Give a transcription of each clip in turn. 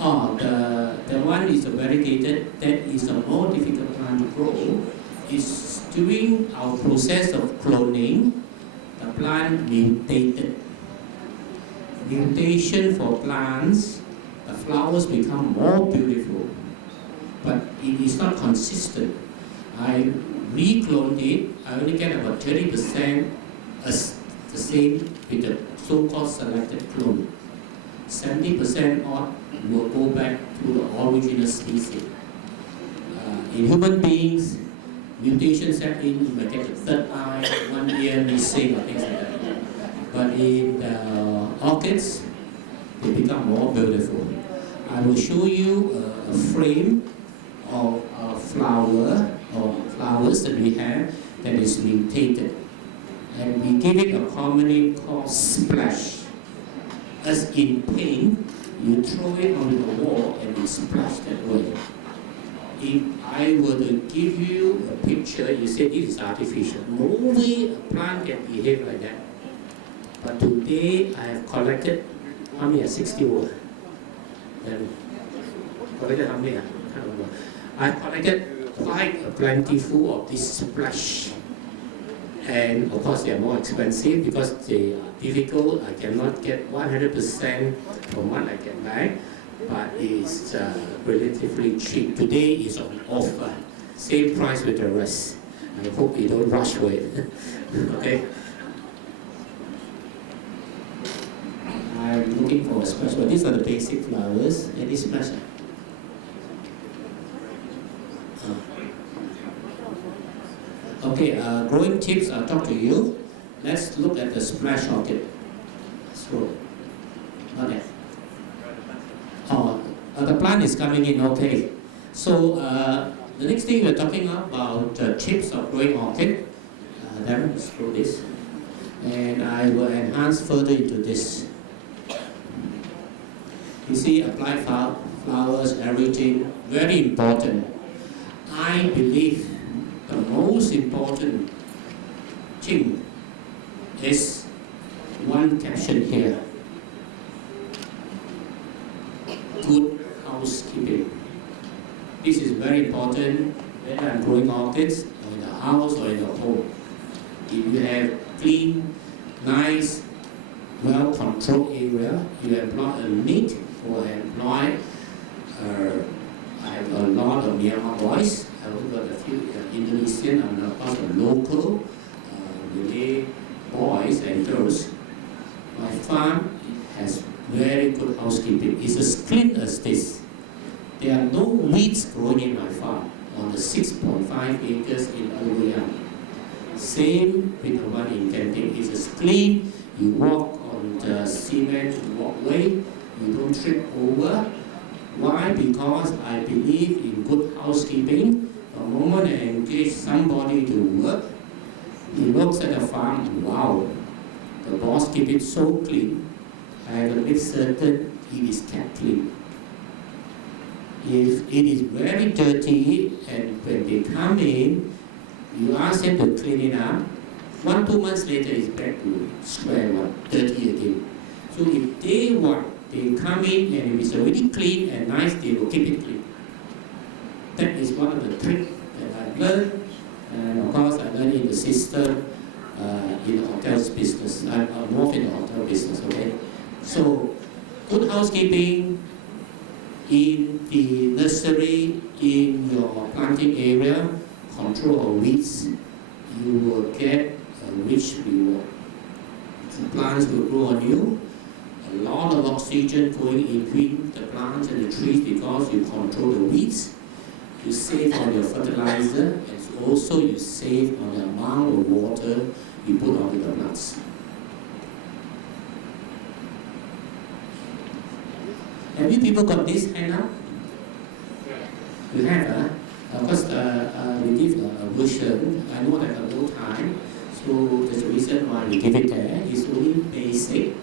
Oh, the one is a variegated, that is a more difficult plant to grow. Is during our process of cloning, the plant mutated. Mutation for plants, the flowers become more beautiful, but it is not consistent. I re-cloned it, I only get about 30% as the same with the so-called selected clone. 70% odd will go back to the original species. In human beings, mutation set in, you might get a third eye, 1 ear missing, or things like that. But in orchids, they become more beautiful. I will show you a frame of a flower or flowers that we have that is mutated. And we give it a common name called splash. As in paint, you throw it on the wall and it splashes that way. If I were to give you a picture, you say this is artificial. No way a plant can behave like that. But today I have collected, how many? 60 over. Then collected how many? I can't remember. I collected quite a plentiful of this splash. And of course they are more expensive because they are difficult. I cannot get 100% from what I get back, but it's relatively cheap. Today is on offer, same price with the rest. I hope you don't rush for it. Okay. I'm looking for a splash. Well, these are the basic flowers. Any splash? Okay, growing tips, I'll talk to you. Let's look at the splash orchid. So, okay. Oh, the plant is coming in, okay. So, the next thing we're talking about tips of growing orchid. Darren, let's scroll this. And I will enhance further into this. You see, apply flowers, everything, very important. I believe the most important thing is one caption here. Good housekeeping. This is very important whether I'm growing orchids or in the house or in the home. If you have clean, nice, well-controlled area, you employ a maid or employ I have a lot of Myanmar boys. I also got a few Indonesian and of course the local Malay boys and girls. My farm has very good housekeeping. It's as clean as this. There are no weeds growing in my farm on the 6.5 acres in Ouyang. Same with the one in Genting. It's as clean. You walk on the cement walkway. You don't trip over. Why? Because I believe in good housekeeping. The moment I engage somebody to work, he looks at the farm, wow, the boss keep it so clean. I have to make certain it is kept clean. If it is very dirty and when they come in, you ask them to clean it up, 1-2 months later it's back to square one, dirty again. So if they want, they come in and if it's already clean and nice, they will keep it clean. That is one of the tricks that I've learned, and of course I learned in the system in the hotels business. I'm more in the hotel business, okay? So, good housekeeping in the nursery, in your planting area, control of weeds, you will get a rich reward. The plants will grow on you. A lot of oxygen going in between the plants and the trees because you control the weeds. You save on your fertilizer, and also you save on the amount of water you put onto the plants. Have you people got this handout? You have, huh? Of course, we give a version. I know that a little time, so there's a reason why we give it there. It's only basic.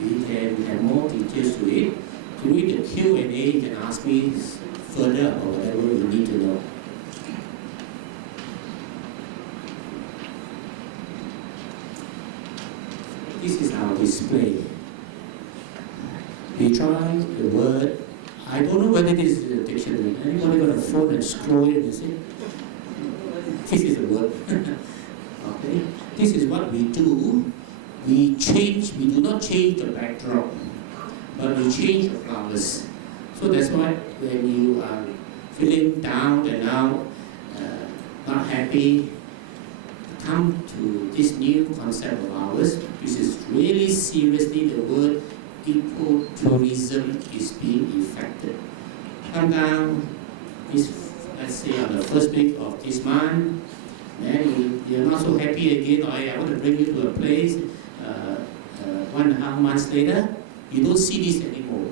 We can have more details to it. During the Q&A, you can ask me further about whatever you need to know. This is our display. We try the word I don't know whether this is a dictionary. Anybody got a phone and scroll it and say, this is a word. Okay? This is what we do. We do not change the backdrop, but we change the flowers. So that's why when you are feeling down and out, not happy, come to this new concept of ours, which is really seriously the word ecotourism is being effected. Come down, let's say on the first week of this month, then you're not so happy again, or I want to bring you to a place, 1.5 months later, you don't see this anymore.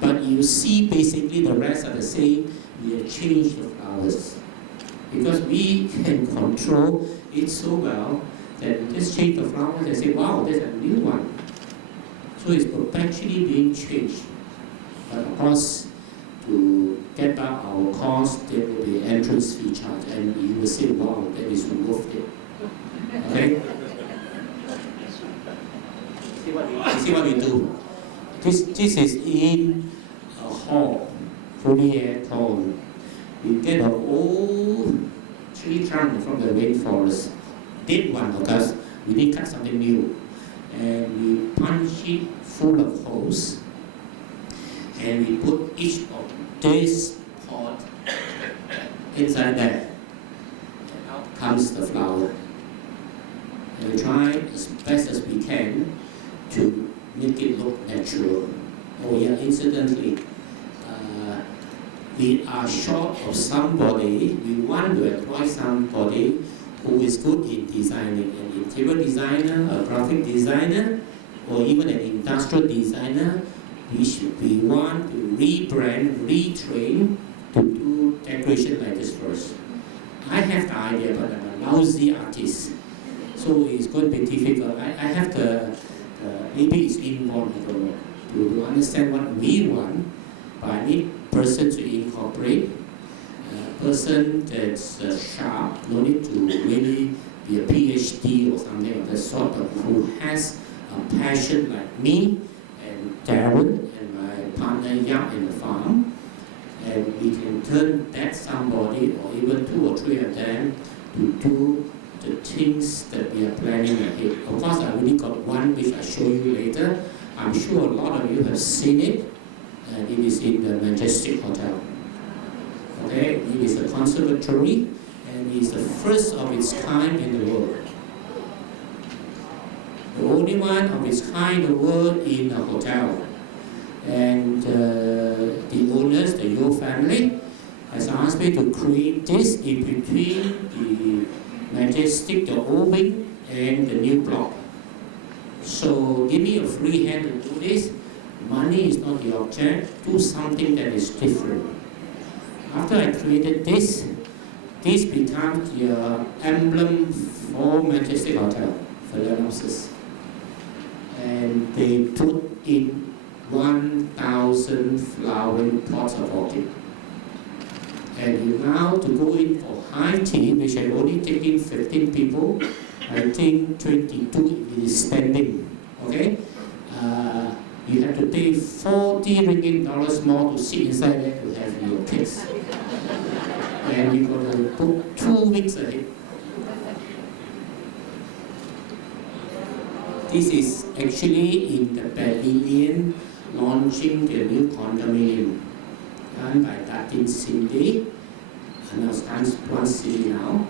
But you see basically the rest are the same, we have changed the flowers. Because we can control it so well that we just change the flowers and say, wow, there's a new one. So it's perpetually being changed. But of course, to get back our cost, there will be entrance fee charge, and you will say, wow, that is worth it. Okay? See what we do. This is in a hall, fully air-conditioned. We get an old tree trunk from the rainforest, dead one because we didn't cut something new. And we punch it full of holes. And we put each of this pot inside there. And out comes the flower. And we try as best as we can to make it look natural. Oh yeah, incidentally, we are short of somebody, we want to employ somebody who is good in designing, an interior designer, a graphic designer, or even an industrial designer. We want to rebrand, retrain to do decoration like this first. I have the idea, but I'm a lousy artist, so it's going to be difficult. I have maybe it's inborn, I don't know, to understand what we want, but I need person to incorporate, a person that's sharp, no need to really be a PhD or something of that sort, but who has a passion like me and Darren and my partner Yap in the farm, and we can turn that somebody or even 2 or 3 of them to do the things that we are planning ahead. Of course, I only got one which I'll show you later. I'm sure a lot of you have seen it. And it is in the Majestic Hotel. Okay, it is a conservatory, and it is the first of its kind in the world. The only one of its kind in the world in a hotel. And the owners, the Yo family, has asked me to create this in between the Majestic, the old wing, and the new block. So give me a free hand to do this. Money is not the object, do something that is different. After I created this becomes the emblem for Majestic Hotel, Phalaenopsis. And they put in 1,000 flowering pots of orchid. And you now to go in for high tea, which I only take in 15 people, I think 22 is standing, okay? You have to pay 40 ringgit dollars more to sit inside there to have your kids. And you got to book 2 weeks ahead. This is actually in the pavilion launching the new condominium done by Datin Cindy, and One City now,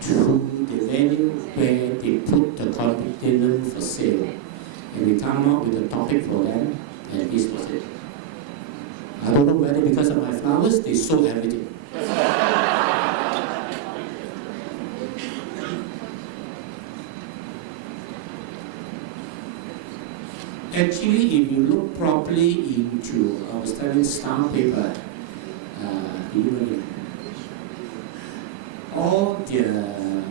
to the venue where they put the condominium for sale. And we come up with a topic for them, and this was it. I don't know whether because of my flowers, they sold everything. Actually, if you look properly into our studying star paper, all the,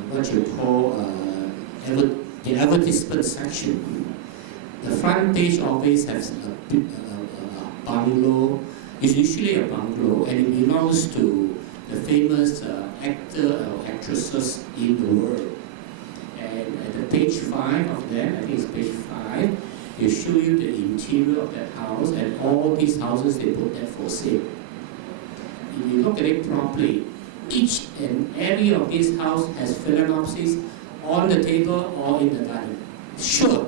what you call, the advertisement section, the front page always has a bungalow. It's usually a bungalow, and it belongs to the famous actor or actresses in the world. And at the page 5 of them, I think it's page 5, they show you the interior of that house, and all these houses, they put that for sale. If you look at it properly, each and every of these house has Phalaenopsis on the table or in the garden. Sure.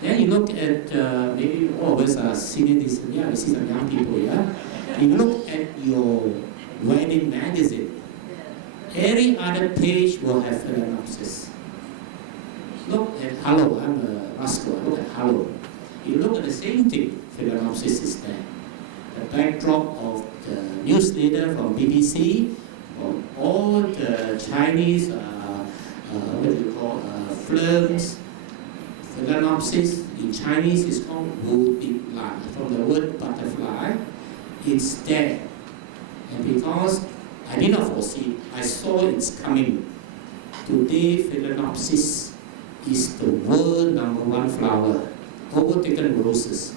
Then you look at, maybe all of us are senior citizens, yeah, we see some young people, yeah? You look at your wedding magazine, every other page will have Phalaenopsis. Look at Hello, I'm a Rascal, look at Hello. You look at the same thing, Phalaenopsis is there. The backdrop of the newsletter from BBC, from all the Chinese, what do you call, films. Phalaenopsis in Chinese is called Wu Di Lai, from the word butterfly. It's there. And because I did not foresee, I saw it's coming. Today, Phalaenopsis is the world #1 flower, overtaken roses.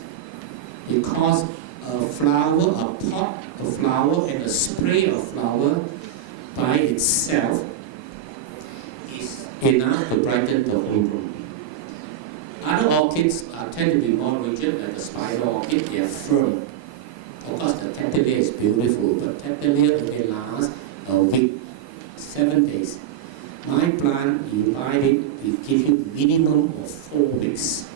Because a flower, a pot of flower and a spray of flower by itself is enough to brighten the whole room. Other orchids tend to be more rigid, like the spider orchid, they are firm. Of course, the cattleya is beautiful, but cattleya only lasts a week, 7 days. My plant, you buy it, we give you minimum of 4 weeks.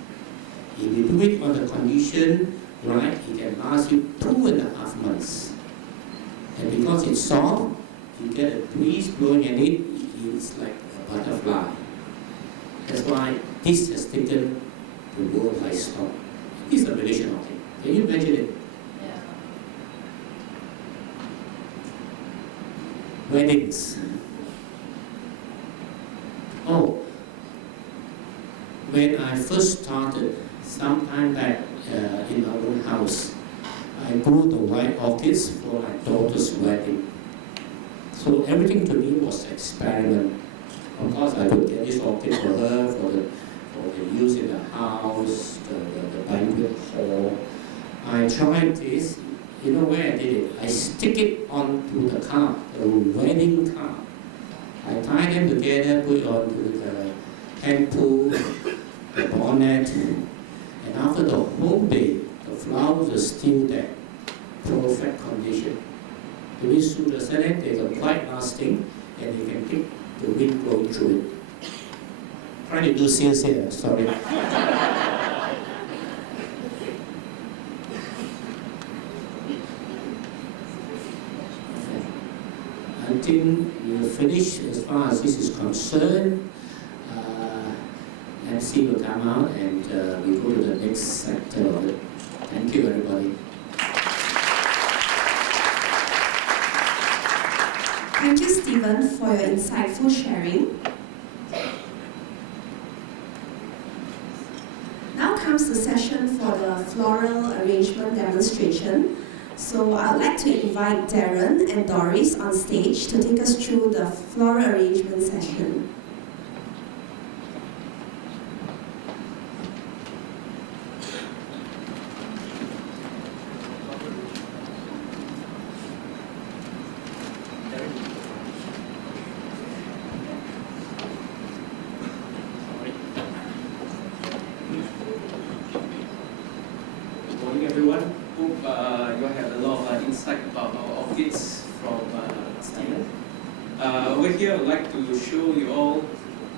If you do it on the condition, right, it can last you 2.5 months. And because it's soft, you get a breeze blowing at it, it's like a butterfly. That's why this has taken the world by storm. It's a Malaysian orchid. Can you imagine it? Yeah. Weddings. Oh, when I first started, some time back in our own house, I grew the white orchids for my daughter's wedding. So everything to me was experiment. Of course, I could get this orchid for her, for the use in the house, the banquet hall. I tried this, you know where I did it? I stick it onto the car, the wedding car. I tie them together, put it onto the hand pull, the bonnet, and after the whole day, the flowers are still there, perfect condition. The way through the select, they are quite lasting, and you can keep the wind blowing through it. Trying to do sales here, sorry. I think we're finished as far as this is concerned. MC will come out and we go to the next sector of it. Thank you, everybody. Thank you, Steven, for your insightful sharing. Now comes the session for the floral arrangement demonstration. So I'd like to invite Darren and Doris on stage to take us through the floral arrangement session. Over here, I'd like to show you all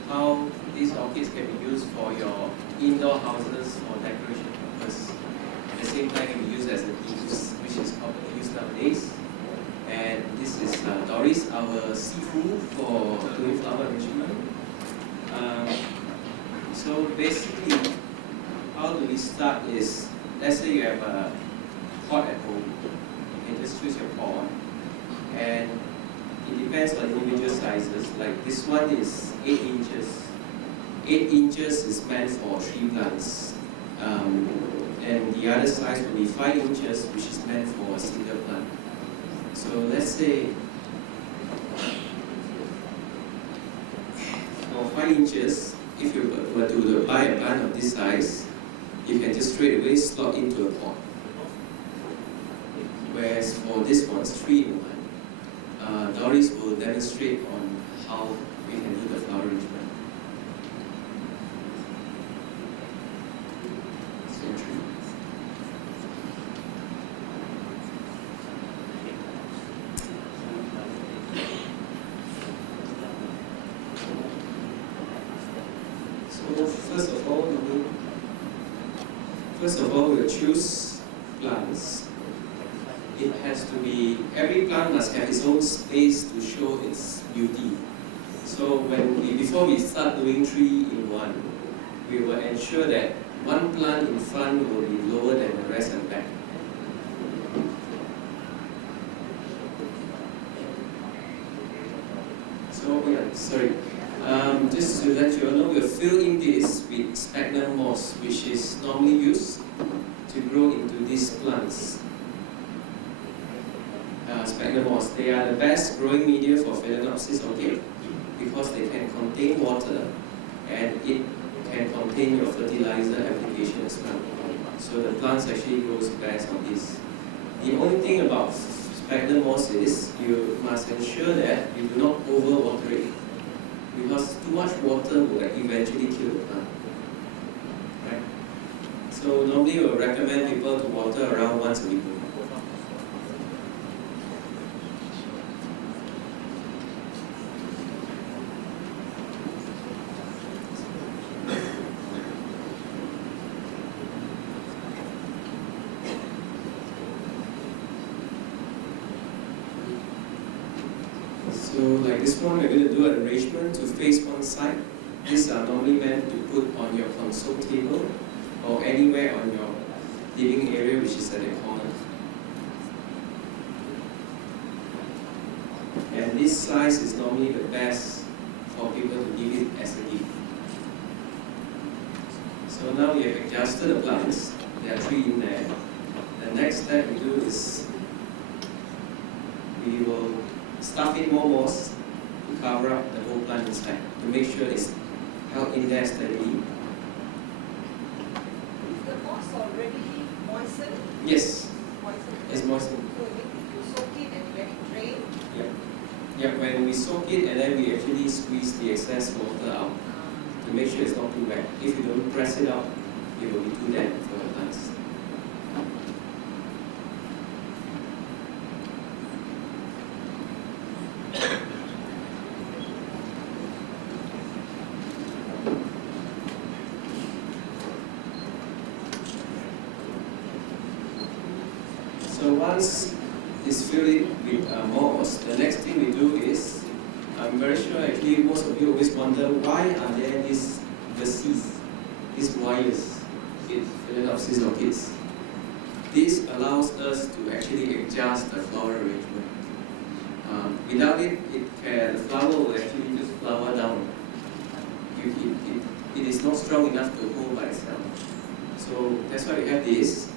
how these orchids can be used for your indoor houses for decoration purpose. At the same time, can be used as a leaves, which is commonly used nowadays. And this is Doris, our sifu for doing flower arrangement. So basically, how do we start is, let's say you have a pot at home. You can just choose your pot. And it depends on individual sizes. Like this one is 8 inches. 8 inches is meant for 3 plants. And the other size will be 5 inches, which is meant for a single plant. So let's say for 5 inches, if you were to buy a plant of this size, you can just straight away slot into a pot. Whereas for this one, it's 3 in 1. Doris will demonstrate on how we can do the flower arrangement. First of all, we'll choose plants. It has to be, every plant must have its own space to show its beauty. So before we start doing 3 in 1, we will ensure that one plant in front will be lower than the rest at the back. So, just to let you all know, we'll fill in this with sphagnum moss, which is normally used to grow into these plants. Sphagnum moss, they are the best growing media for Phalaenopsis orchid because they can contain water and it can contain your fertilizer application as well. So the plants actually grows best on this. The only thing about sphagnum moss is you must ensure that you do not overwater it, because too much water will eventually kill the plant. Right? So normally we will recommend people to water around once a week. So like this one, we're going to do an arrangement to face one side. These are normally meant to put on your console table or anywhere on your living area, which is at the corner. And this size is normally the best for people to give it as a gift. So now we have adjusted the plants. There are 3 in there. The next step we do is we will stuff in more moss to cover up the whole plant inside to make sure it's held in there steadily. Is the moss already moistened? Yes, Moistened. it's moistened. So you soak it and let it drain? Yeah, when we soak it and then we actually squeeze the excess water out to make sure it's not too wet. If you don't press it out, it will be too damp for the plants. So once it's filled with moss, the next thing we do is, I'm very sure actually most of you always wonder why are there these vertices, these wires in Phalaenopsis orchids. This allows us to actually adjust the flower arrangement. Without it, the flower will actually just flower down. It is not strong enough to hold by itself. So that's why we have this.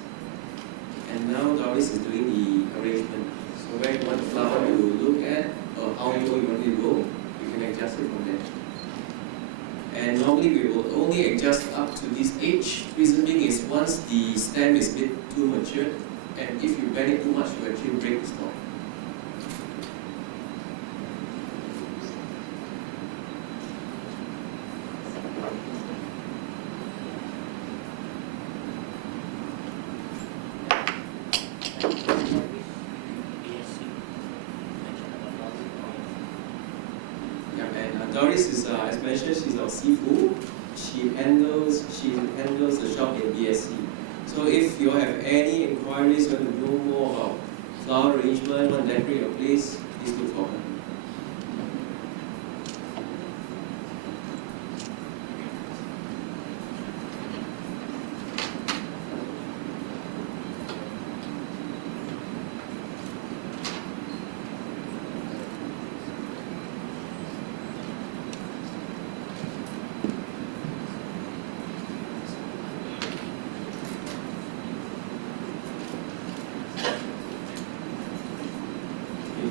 And now Doris is doing the arrangement. So where you want the flower to look at, or how low you want it to go, you can adjust it from there. And normally we will only adjust up to this age. Reason being is once the stem is a bit too mature, and if you bend it too much, you actually break the stalk. Doris is, as mentioned, she's our seafood. She handles the shop in BSC. So if you have any inquiries, want to know more about flower arrangement, want to decorate your place, please look for her.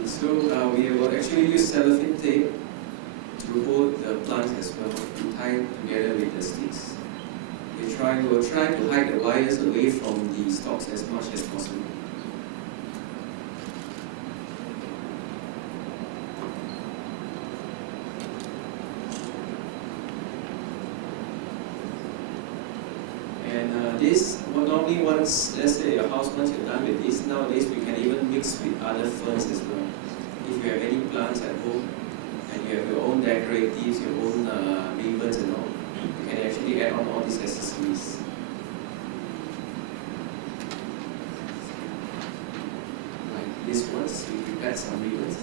So we will actually use cellophane tape to hold the plants as well, to tie together with the sticks. We will try to hide the wires away from the stalks as much as possible. And this, normally once, let's say your house, once you're done with this, nowadays we can even mix with other ferns as well. If you have any plants at home, and you have your own decoratives, your own ribbons and all, you can actually add on all these accessories. prepared some ribbons.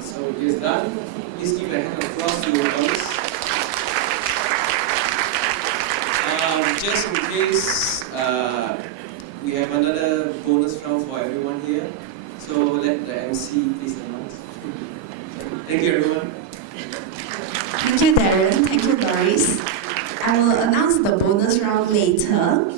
So it is done. Please give a hand of applause to your colleagues. Just in case we have another bonus round for everyone here. So let the MC please announce. Thank you everyone. Thank you, Darren. Thank you, Doris. I will announce the bonus round later.